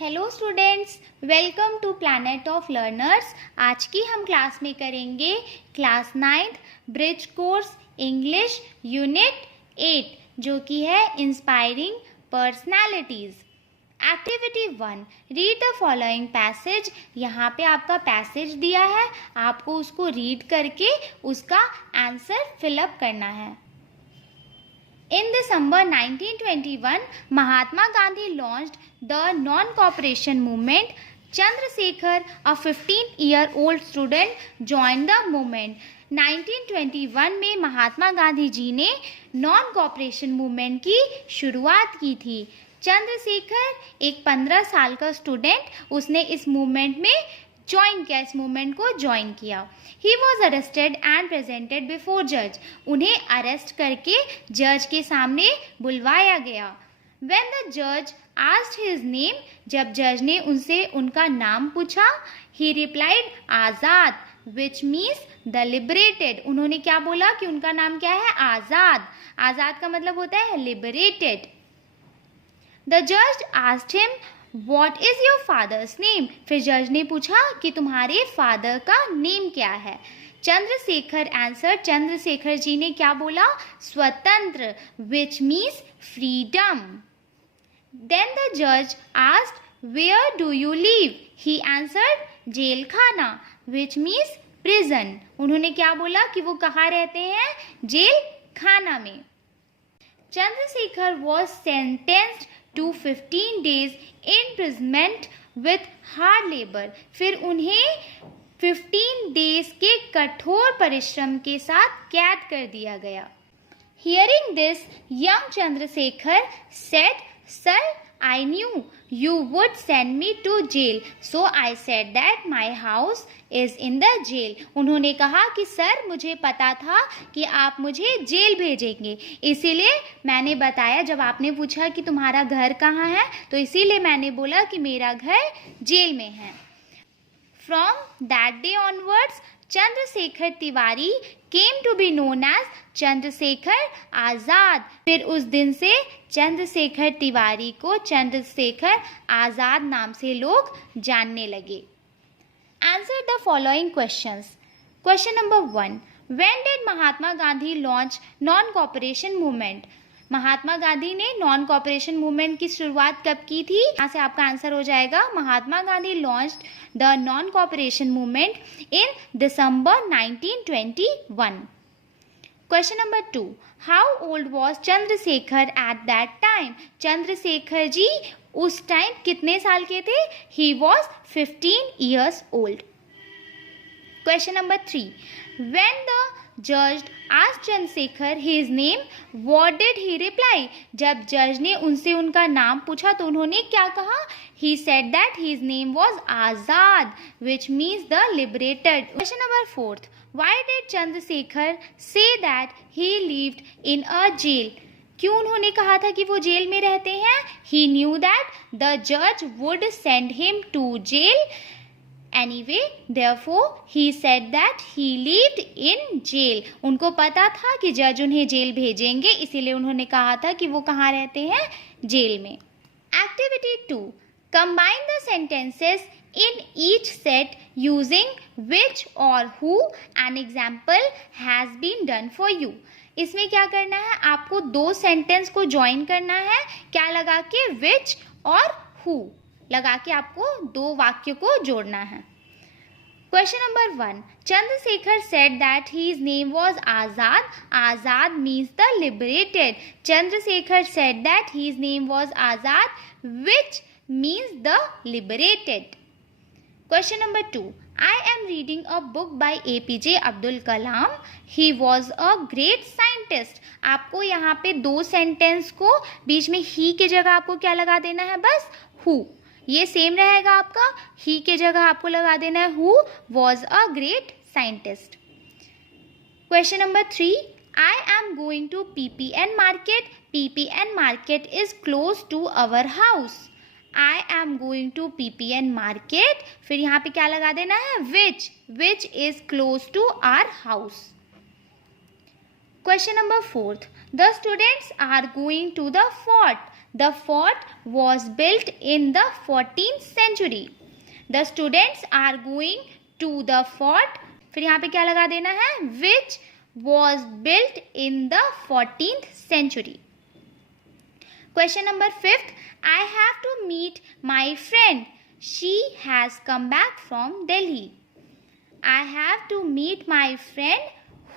Hello students, welcome to planet of learners. आज की हम क्लास में करेंगे class 9th bridge course English unit 8 जो कि है inspiring personalities. Activity 1, read the following passage. यहाँ पे आपका पैसेज दिया है, आपको उसको रीड करके उसका आंसर फिलअप करना है। In December 1921, Mahatma Gandhi launched the non-cooperation movement. Chandrasekhar, a 15-year-old student, joined the movement. 1921 में महात्मा गांधी जी ने नॉन कॉपरेशन मूवमेंट की शुरुआत की थी। चंद्रशेखर एक 15 साल का स्टूडेंट, उसने इस मूवमेंट में ज्वाइन किया, इस मूवमेंट को ज्वाइन किया। He was arrested and presented before जज। उन्हें अरेस्ट करके जज के सामने बुलवाया गया। When the judge asked his name, जब जज ने उनसे उनका नाम पूछा, he replied Azad, which means the liberated। उन्होंने क्या बोला कि उनका नाम क्या है? आजाद। आजाद का मतलब होता है liberated। The judge asked him, What is your father's name? फिर जज ने पूछा कि तुम्हारे फादर का नेम क्या है? चंद्रशेखर आंसर, चंद्रशेखर जी ने क्या बोला? स्वतंत्र, which means freedom। Then the judge asked, Where do you live? He answered, jail khana, which means prison। उन्होंने क्या बोला कि वो कहाँ रहते हैं? जेल खाना में। Chandrashekhar was sentenced to 15 days imprisonment with hard labor। फिर उन्हें 15 डेज के कठोर परिश्रम के साथ कैद कर दिया गया। Hearing this, young Chandrasekhar said, Sir, I knew you would send me to jail, so I said that my house is in the jail। उन्होंने कहा कि सर, मुझे पता था कि आप मुझे जेल भेजेंगे, इसीलिए मैंने बताया। जब आपने पूछा कि तुम्हारा घर कहाँ है, तो इसीलिए मैंने बोला कि मेरा घर जेल में है। From that day onwards, Chandrashekhar Tiwari came to be known as Chandrashekhar Azad. फिर उस दिन से चंद्रशेखर तिवारी को चंद्रशेखर आजाद नाम से लोग जानने लगे। Answer the following questions. Question number 1. When did Mahatma Gandhi launch non-cooperation movement? Mahatma Gandhi ने नॉन कॉपरेशन मूवमेंट की शुरुआत कब की थी? यहाँ से आपका आंसर हो जाएगा, Mahatma Gandhi launched the non cooperation movement in December 1921। Question number 2, how old was Chandrashekhar at that time? Chandrashekhar ji उस टाइम कितने साल के थे? He was 15 years old। Question number 3. When the judge asked Chandrasekhar his name, what did he reply? जब जज ने उनसे उनका नाम पूछा तो उन्होंने क्या कहा? He said that his name was Azad, which means the liberated। Question number 4. Why did Chandrasekhar say that he lived in a jail? क्यों उन्होंने कहा था कि वो जेल में रहते हैं? He knew that the judge would send him to jail anyway, therefore he said that he lived in jail। उनको पता था कि जज उन्हें जेल भेजेंगे, इसीलिए उन्होंने कहा था कि वो कहाँ रहते हैं? जेल में। Activity 2, combine the sentences in each set using which or who an example has been done for you। इसमें क्या करना है? आपको दो सेंटेंस को ज्वाइन करना है। क्या लगा के? which और who लगा के आपको दो वाक्य को जोड़ना है। Question number 1, Chandrashekhar said that his name was Azad. Azad means the liberated. Chandrashekhar said that his name was Azad, which means the liberated. Question number 2, I am reading a book by APJ Abdul Kalam. He was a great scientist. आपको यहाँ पे दो sentence को बीच में ही की जगह आपको क्या लगा देना है? बस हु। ये सेम रहेगा आपका, ही के जगह आपको लगा देना है who was a great scientist. Question number 3, I am going to PPN market. PPN market is close to our house. I am going to PPN market, फिर यहाँ पे क्या लगा देना है? Which is close to our house. Question number 4, the students are going to the fort. The fort was built in the 14th century. The students are going to the fort. फिर यहाँ पे क्या लगा देना है? Which was built in the 14th century. Question number 5. I have to meet my friend. She has come back from Delhi. I have to meet my friend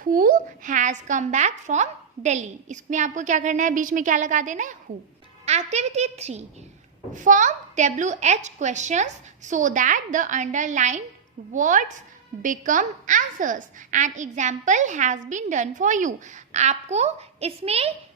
who has come back from Delhi. इसमें आपको क्या करना है? बीच में क्या लगा देना है? Who. Activity 3. Form WH questions so that the underlined words become answers. An example has been done for you. आपको इसमें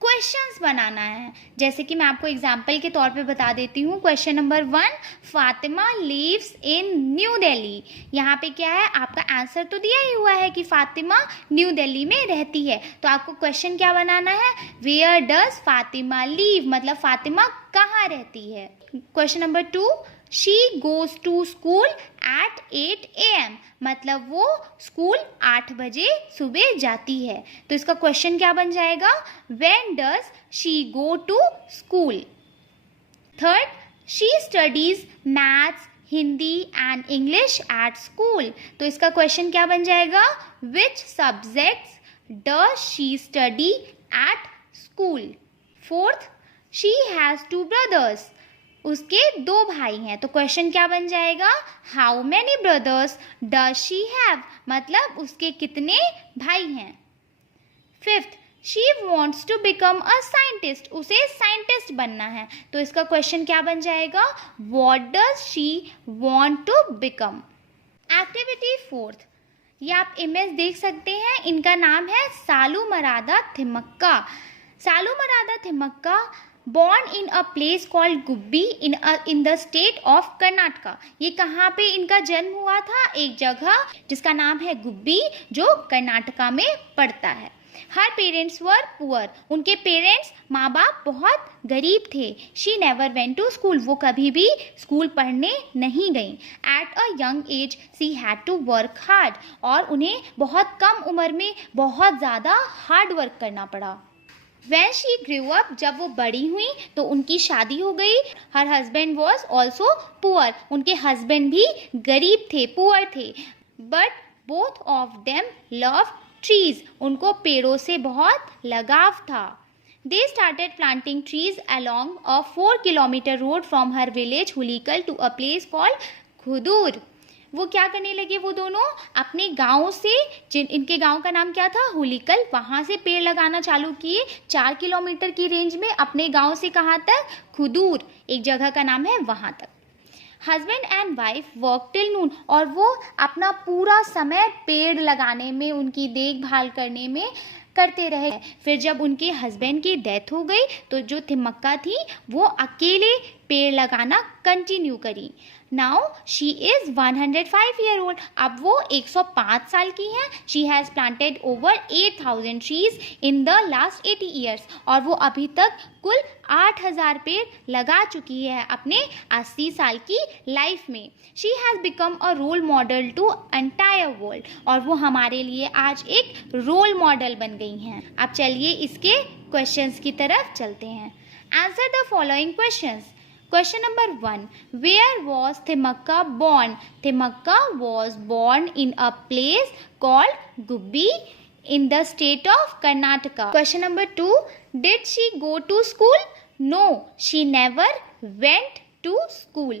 क्वेश्चंस बनाना है. जैसे कि मैं आपको एग्जाम्पल के तौर पे बता देती हूँ. Question number 1, Fatima lives in New Delhi. यहाँ पे क्या है? आपका आंसर तो दिया ही हुआ है कि फातिमा न्यू दिल्ली में रहती है. तो आपको क्वेश्चन क्या बनाना है? वेयर डज फातिमा लिव, मतलब फातिमा कहाँ रहती है. Question number 2, she goes to school at 8 AM, मतलब वो स्कूल 8 बजे सुबह जाती है. तो इसका क्वेश्चन क्या बन जाएगा? When does she go to school. Third, she studies maths, Hindi and English at school. तो इसका क्वेश्चन क्या बन जाएगा? Which subjects does she study at school. Fourth, she has 2 brothers. उसके 2 भाई हैं. तो क्वेश्चन क्या बन जाएगा? How many brothers does she have, मतलब उसके कितने भाई हैं. Fifth, she wants to become a scientist. उसे साइंटिस्ट बनना है. तो इसका क्वेश्चन क्या बन जाएगा? What does she want to become. Activity 4. ये आप इमेज देख सकते हैं. इनका नाम है सालुमरादा Thimmakka. सालुमरादा Thimmakka born in a place called Gubbi in the state of Karnataka. ये कहाँ पे इनका जन्म हुआ था? एक जगह जिसका नाम है गुब्बी, जो कर्नाटका में पड़ता है. हर पेरेंट्स वर पुअर. उनके पेरेंट्स, माँ बाप बहुत गरीब थे. She never went to school. वो कभी भी स्कूल पढ़ने नहीं गई. At a young age she had to work hard. और उन्हें बहुत कम उम्र में बहुत ज़्यादा हार्ड वर्क करना पड़ा. When she grew up, जब वो बड़ी हुई तो उनकी शादी हो गई. Her husband was also poor. उनके हस्बैंड भी गरीब थे, पुअर थे. But both of them loved trees. उनको पेड़ों से बहुत लगाव था. They started planting trees along a 4-kilometer road from her village Hulikal to a place called Khudur. वो क्या करने लगे? वो दोनों अपने गांव से, इनके गांव का नाम क्या था? हुलीकल. वहां से पेड़ लगाना चालू किए. 4 किलोमीटर की रेंज में अपने गांव से कहाँ तक? खुदूर, एक जगह का नाम है, वहां तक. Husband and wife work till नून. और वो अपना पूरा समय पेड़ लगाने में, उनकी देखभाल करने में करते रहे. फिर जब उनके हस्बैंड की डेथ हो गई तो जो थिमक्का थी वो अकेले पेड़ लगाना कंटिन्यू करी. Now she is 105 year old. अब वो 105 साल की हैं. She has planted over 8,000 trees in the last 80 years. और वो अभी तक कुल 8,000 पेड़ लगा चुकी है अपने 80 साल की लाइफ में. She has become a role model to entire world. और वो हमारे लिए आज एक रोल मॉडल बन गई हैं. अब चलिए इसके क्वेश्चंस की तरफ चलते हैं. Answer the following questions. Question number 1. Where was Thimmakka born? Thimmakka was born in a place called Gubbi in the state of Karnataka. Question number 2. Did she go to school? No, she never went to school.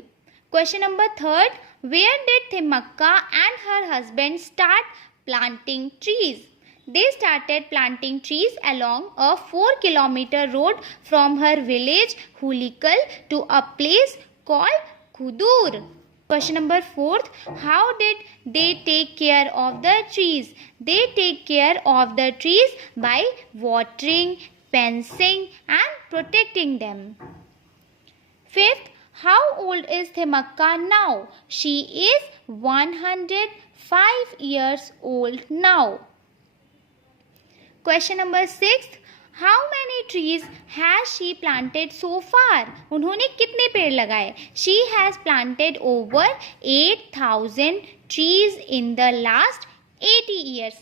Question number 3. Where did Thimmakka and her husband start planting trees? They started planting trees along a 4-kilometer road from her village Hulikal to a place called Khudur. Question number 4. How did they take care of the trees? They take care of the trees by watering, fencing and protecting them. 5th, how old is Thimmakka now? She is 105 years old now. Question number 6. How many trees has she planted so far? उन्होंने कितने पेड़ लगाए? She has planted over 8,000 trees in the last 80 years.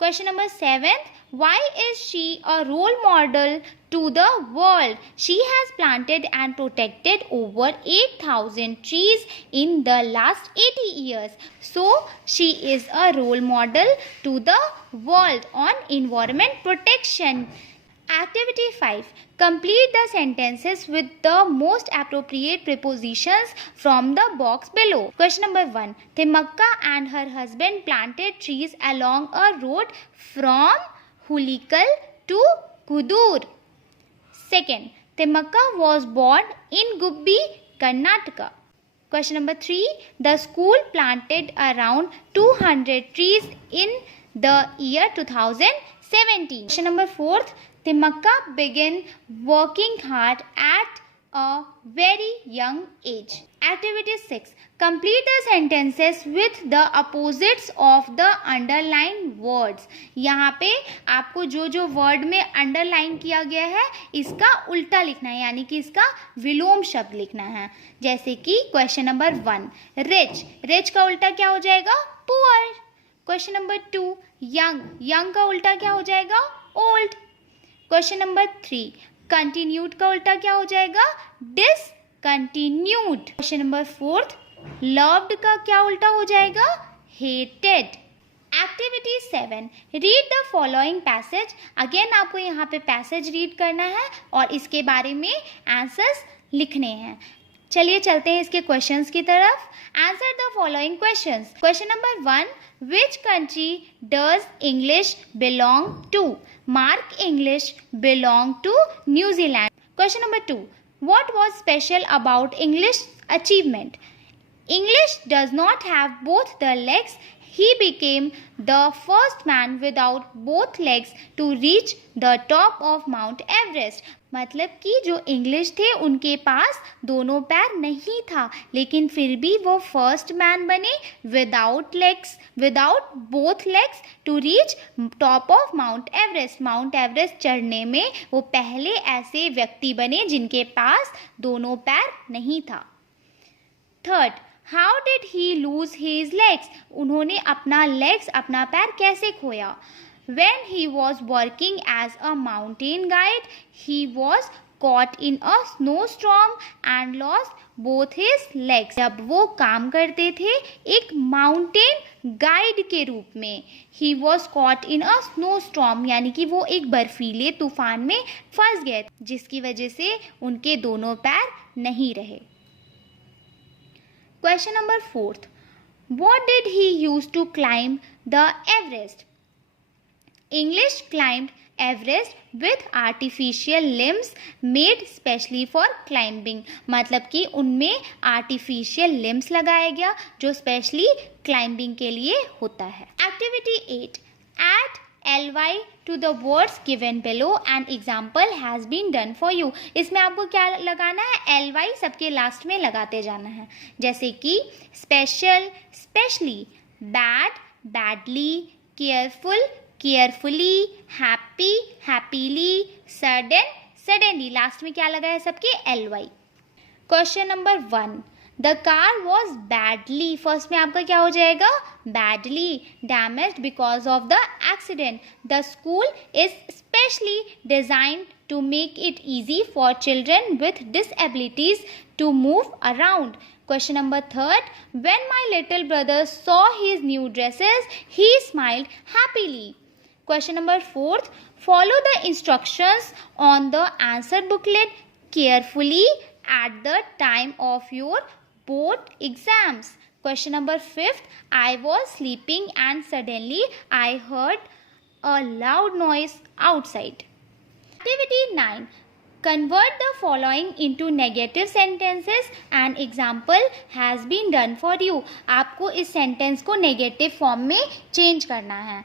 Question number 7. Why is she a role model to the world? She has planted and protected over 8,000 trees in the last 80 years. So, she is a role model to the world on environment protection. Activity 5. Complete the sentences with the most appropriate prepositions from the box below. Question number 1. Thimmakka and her husband planted trees along a road from Hulikal to Kudur. Second. Thimmakka was born in Gubbi, Karnataka. Question number 3. The school planted around 200 trees in the year 2017. Question number 4. Thimmakka began working hard at a very young age. Activity 6. Complete the sentences with the opposites of the underlined words. यहाँ पे आपको जो जो word में underline किया गया है इसका उल्टा लिखना है, यानी कि इसका विलोम शब्द लिखना है. जैसे कि क्वेश्चन नंबर 1 रिच, रिच का उल्टा क्या हो जाएगा? Poor. Question number 2 young, young का उल्टा क्या हो जाएगा? ओल्ड. क्वेश्चन नंबर 3 कंटिन्यूड का उल्टा क्या हो जाएगा? डिसकंटिन्यूड. क्वेश्चन नंबर 4 लव्ड का क्या उल्टा हो जाएगा? Hated. Activity 7 read the following passage. Again आपको यहाँ पे पैसेज रीड करना है और इसके बारे में आंसर्स लिखने हैं. चलिए चलते हैं इसके क्वेश्चंस की तरफ. Answer the following questions. Question number 1 which country does English belong to? Mark English belong to New Zealand. Question number 2. What was special about English achievement? English does not have both the legs. He became the first man without both legs to reach the top of Mount Everest. मतलब कि जो English थे उनके पास दोनों पैर नहीं था, लेकिन फिर भी वो फर्स्ट मैन बने without legs, without both legs to reach top of Mount Everest. Mount Everest चढ़ने में वो पहले ऐसे व्यक्ति बने जिनके पास दोनों पैर नहीं था. Third, how did he lose his legs? उन्होंने अपना लेग्स, अपना पैर कैसे खोया? When he was working as a mountain guide, he was caught in a snowstorm and lost both his legs. जब वो काम करते थे एक माउंटेन गाइड के रूप में, he was caught in a snowstorm, यानी कि वो एक बर्फीले तूफान में फंस गए जिसकी वजह से उनके दोनों पैर नहीं रहे. Question number 4. What did he use to climb the Everest? English climbed Everest with artificial limbs made specially for climbing. मतलब कि उनमें artificial limbs लगाया गया जो specially climbing के लिए होता है. Activity 8. Add ly to the words given below. An example has been done for you. इसमें आपको क्या लगाना है? ly सबके लास्ट में लगाते जाना है. जैसे कि special, specially, bad, badly, careful, carefully, happy, happily, sudden, suddenly. Last में क्या लगा है सबके? ly. Question number 1 the car was badly. First में आपका क्या हो जाएगा? Badly. Damaged because of the accident. The school is specially designed to make it easy for children with disabilities to move around. Question number 3. When my little brother saw his new dresses, he smiled happily. Question number 4. Follow the instructions on the answer booklet carefully at the time of your board exams. Question number 5. I was sleeping and suddenly I heard a loud noise outside. Activity 9. Convert the following into negative sentences. An example has been done for you. आपको इस sentence को negative form में change करना है.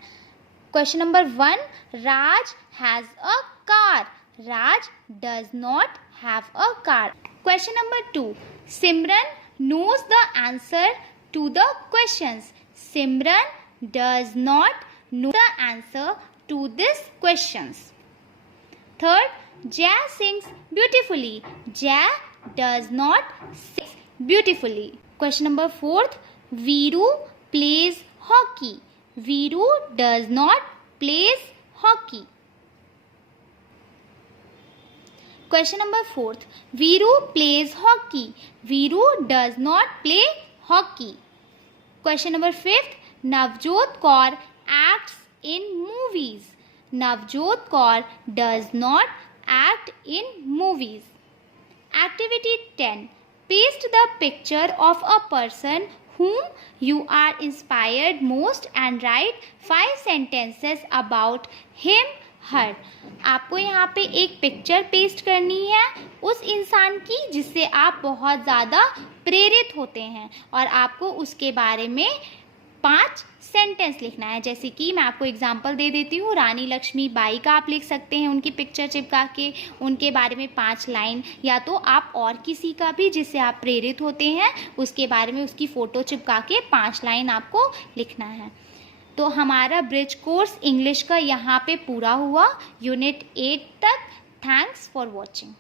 Question number 1. Raj has a car. Raj does not have a car. Question number 2. Simran knows the answer to the questions. Simran does not know the answer to these questions. Third, Jay sings beautifully. Jay does not sing beautifully. Question number 4. Veeru plays hockey. Veeru does not plays hockey. Question number 4. Viru plays hockey. Viru does not play hockey. Question number 5. Navjot Kaur acts in movies. Navjot Kaur does not act in movies. Activity 10. Paste the picture of a person whom you are inspired most and write 5 sentences about him, her. आपको यहाँ पे एक picture paste करनी है उस इंसान की जिससे आप बहुत ज़्यादा प्रेरित होते हैं और आपको उसके बारे में 5 सेंटेंस लिखना है। जैसे कि मैं आपको एग्जांपल दे देती हूँ, रानी लक्ष्मीबाई का आप लिख सकते हैं उनकी पिक्चर चिपका के, उनके बारे में 5 लाइन, या तो आप और किसी का भी जिससे आप प्रेरित होते हैं उसके बारे में उसकी फ़ोटो चिपका के 5 लाइन आपको लिखना है। तो हमारा ब्रिज कोर्स इंग्लिश का यहाँ पे पूरा हुआ, यूनिट 8 तक। Thanks for watching.